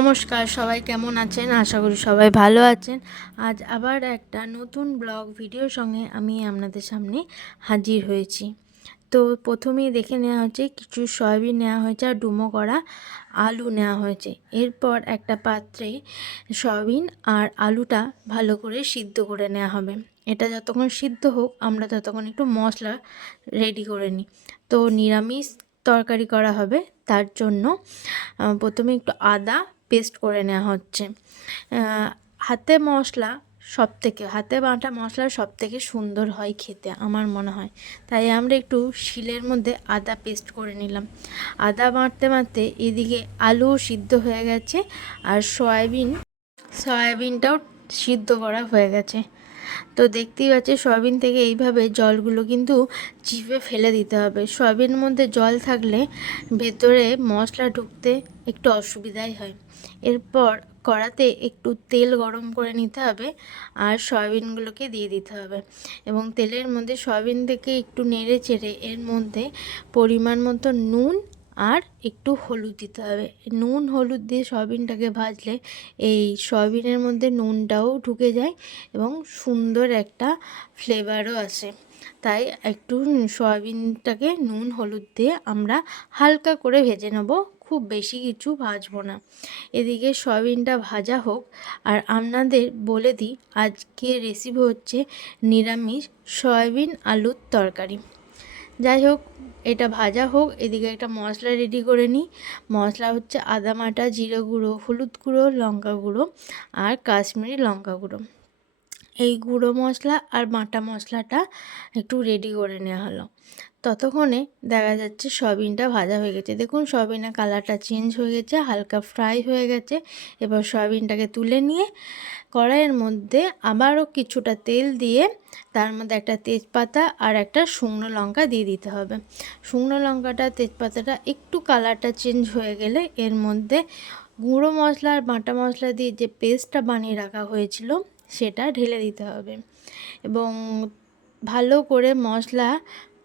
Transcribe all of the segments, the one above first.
নমস্কার, সবাই কেমন আছেন? আশা করি সবাই ভালো আছেন। আজ আবার একটা নতুন ব্লগ ভিডিওর সঙ্গে আমি আপনাদের সামনে হাজির হয়েছি। তো প্রথমেই দেখে নেওয়া হচ্ছে, কিছু সয়াবিন নেওয়া হয়েছে আর ডুমো করা আলু নেওয়া হয়েছে। এরপর একটা পাত্রে সয়াবিন আর আলুটা ভালো করে সিদ্ধ করে নেওয়া হবে। এটা যতক্ষণ সিদ্ধ হোক, আমরা ততক্ষণ একটু মশলা রেডি করে নিই। তো নিরামিষ তরকারি করা হবে, তার জন্য প্রথমে একটু আদা পেস্ট করে নেওয়া হচ্ছে। হাতে মশলা সব থেকে হাতে বাঁটা মশলা সব থেকে সুন্দর হয় খেতে আমার মনে হয়। তাই আমরা একটু শিলের মধ্যে আদা পেস্ট করে নিলাম। আদা বাঁটতে বাঁটতে এদিকে আলু সিদ্ধ হয়ে গেছে আর সয়াবিন, সয়াবিনটাও সিদ্ধ করা হয়ে গেছে। তো দেখতেই পাচ্ছি সয়াবিন থেকে এইভাবে জলগুলো কিন্তু চিপে ফেলে দিতে হবে। সয়াবিনের মধ্যে জল থাকলে ভেতরে মশলা ঢুকতে একটু অসুবিধাই হয়। এরপর কড়াতে একটু তেল গরম করে নিতে হবে আর সয়াবিনগুলোকে দিয়ে দিতে হবে এবং তেলের মধ্যে সয়াবিন থেকে একটু নেড়ে চেড়ে এর মধ্যে পরিমাণ মতো নুন আর একটু হলুদ দিতে হবে। নুন, হলুদ দিয়ে সয়াবিনটাকে ভাজলে এই সয়াবিনের মধ্যে নুনটাও ঢুকে যায় এবং সুন্দর একটা ফ্লেভারও আসে। তাই একটু সয়াবিনটাকে নুন, হলুদ দিয়ে আমরা হালকা করে ভেজে নেব, খুব বেশি কিছু ভাজবো না। এদিকে সয়াবিনটা ভাজা হোক। আর আপনাদের বলে দিই আজকে রেসিপি হচ্ছে নিরামিষ সয়াবিন আলুর তরকারি। যাই হোক, এটা ভাজা হোক, এদিকে একটা মশলা রেডি করে নিই। মশলা হচ্ছে আদা মাটা জিরে গুঁড়ো, হলুদ গুঁড়ো, লঙ্কা গুঁড়ো আর কাশ্মীরি লঙ্কা গুঁড়ো। এই গুঁড়ো মশলা আর বাটা মশলাটা একটু রেডি করে নেওয়া হলো। ততক্ষণে দেখা যাচ্ছে সয়াবিনটা ভাজা হয়ে গেছে। দেখুন, সয়াবিনের কালারটা চেঞ্জ হয়ে গেছে, হালকা ফ্রাই হয়ে গেছে। এবার সয়াবিনটাকে তুলে নিয়ে কড়াইয়ের মধ্যে আবারও কিছুটা তেল দিয়ে তার মধ্যে একটা তেজপাতা আর একটা শুকনো লঙ্কা দিয়ে দিতে হবে। শুকনো লঙ্কাটা, তেজপাতাটা একটু কালারটা চেঞ্জ হয়ে গেলে এর মধ্যে গুঁড়ো মশলা আর বাটা মশলা দিয়ে যে পেস্টটা বানিয়ে রাখা হয়েছিল, সেটা ঢেলে দিতে হবে। এবং ভালো করে মশলা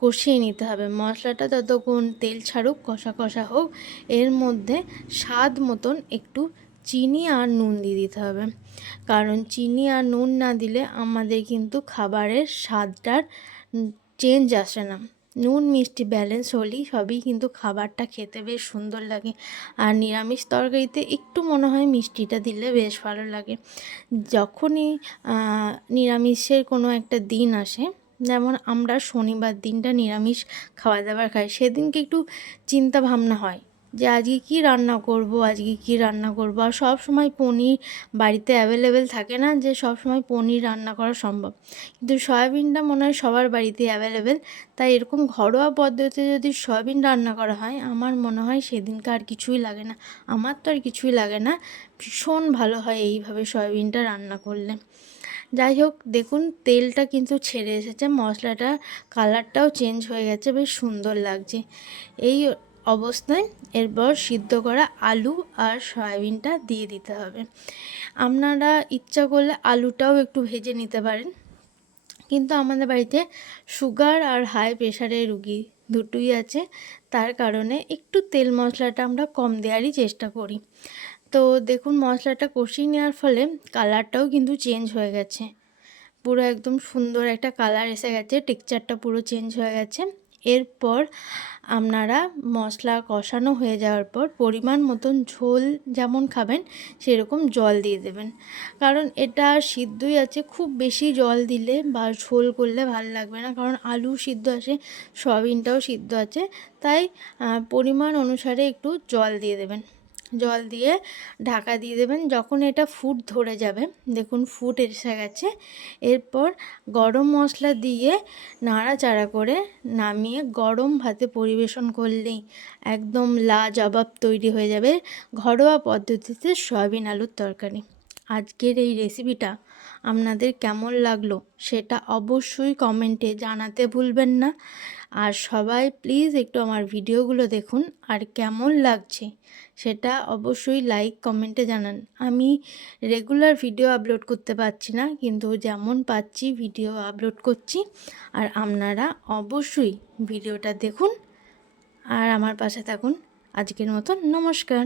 কষিয়ে নিতে হবে। মশলাটা ততক্ষণ তেল ছাড়ুক, কষা কষা হোক, এর মধ্যে স্বাদ মতন একটু চিনি আর নুন দিয়ে দিতে হবে। কারণ চিনি আর নুন না দিলে আমাদের কিন্তু খাবারের স্বাদটার চেঞ্জ আসে না। নুন মিষ্টি ব্যালেন্স হলেই সবই কিন্তু খাবারটা খেতে বেশ সুন্দর লাগে। আর নিরামিষ তরকারিতে একটু মনে হয় মিষ্টিটা দিলে বেশ ভালো লাগে। যখনই নিরামিষের কোনো একটা দিন আসে যেমন আমরা শনিবার দিনটা নিরামিষ খাওয়া দাবার খাই, সেদিনকে একটু চিন্তা ভাবনা হয় যে আজকে কী রান্না করব, আজকে কী রান্না করব। আর সব সময় পনির বাড়িতে অ্যাভেলেবেল থাকে না যে সব সময় পনির রান্না করা সম্ভব। কিন্তু সয়াবিনটা মনে হয় সবার বাড়িতে অ্যাভেলেবেল তাই এরকম ঘরোয়া পদ্ধতিতে যদি সয়াবিন রান্না করা হয়, আমার মনে হয় সেদিনকে আর কিছুই লাগে না। আমার তো আর কিছুই লাগে না। ভীষণ ভালো হয় এইভাবে সয়াবিনটা রান্না করলে। যাই হোক, দেখুন তেলটা কিন্তু ছেড়ে এসেছে, মশলাটা, কালারটাও চেঞ্জ হয়ে গেছে, বেশ সুন্দর লাগছে। এই অবস্থায় এরপর সিদ্ধ করা আলু আর সয়াবিনটা দিয়ে দিতে হবে। আপনারা ইচ্ছা করলে আলুটাও একটু ভেজে নিতে পারেন, কিন্তু আমাদের বাড়িতে সুগার আর হাই প্রেশারের রুগী দুটোই আছে, তার কারণে একটু তেল মশলাটা আমরা কম দেওয়ারই চেষ্টা করি। তো দেখুন, মশলাটা কষিয়ে নেওয়ার ফলে কালারটাও কিন্তু চেঞ্জ হয়ে গেছে। পুরো একদম সুন্দর একটা কালার এসে গেছে টেক্সচারটা পুরো চেঞ্জ হয়ে গেছে। এরপর আপনারা মশলা কষানো হয়ে যাওয়ার পর পরিমাণ মতন ঝোল যেমন খাবেন, সেরকম জল দিয়ে দেবেন। কারণ এটা সিদ্ধই আছে, খুব বেশি জল দিলে বা ঝোল করলে ভালো লাগবে না। কারণ আলু সিদ্ধ আছে, সয়াবিনটাও সিদ্ধ আছে, তাই পরিমাণ অনুসারে একটু জল দিয়ে দেবেন। জল দিয়ে ঢাকা দিয়ে দেবেন। যখন এটা ফুট ধরে যাবে, দেখুন ফুট এসে গেছে। এরপর গরম মশলা দিয়ে নাড়াচাড়া করে নামিয়ে গরম ভাতে পরিবেশন করলেই একদম লাজবাব তৈরি হয়ে যাবে ঘরোয়া পদ্ধতিতে সয়াবিন আলুর তরকারি। আজকের এই রেসিপিটা আপনাদের কেমন লাগল সেটা অবশ্যই কমেন্টে জানাতে ভুলবেন না। আর সবাই প্লিজ একটু আমার ভিডিওগুলো দেখুন, আর কেমন লাগছে সেটা অবশ্যই লাইক কমেন্টে জানান। আমি রেগুলার ভিডিও আপলোড করতে পারছি না, কিন্তু যেমন পাচ্ছি ভিডিও আপলোড করছি। আর আপনারা অবশ্যই ভিডিওটা দেখুন, আর আমার পাশে থাকুন। আজকের মতন নমস্কার।